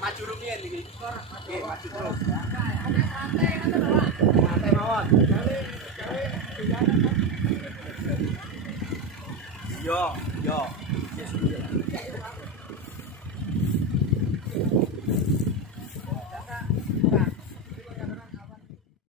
Maju rumiyin iki. Nggih, maju terus. Santai mawon. Iya.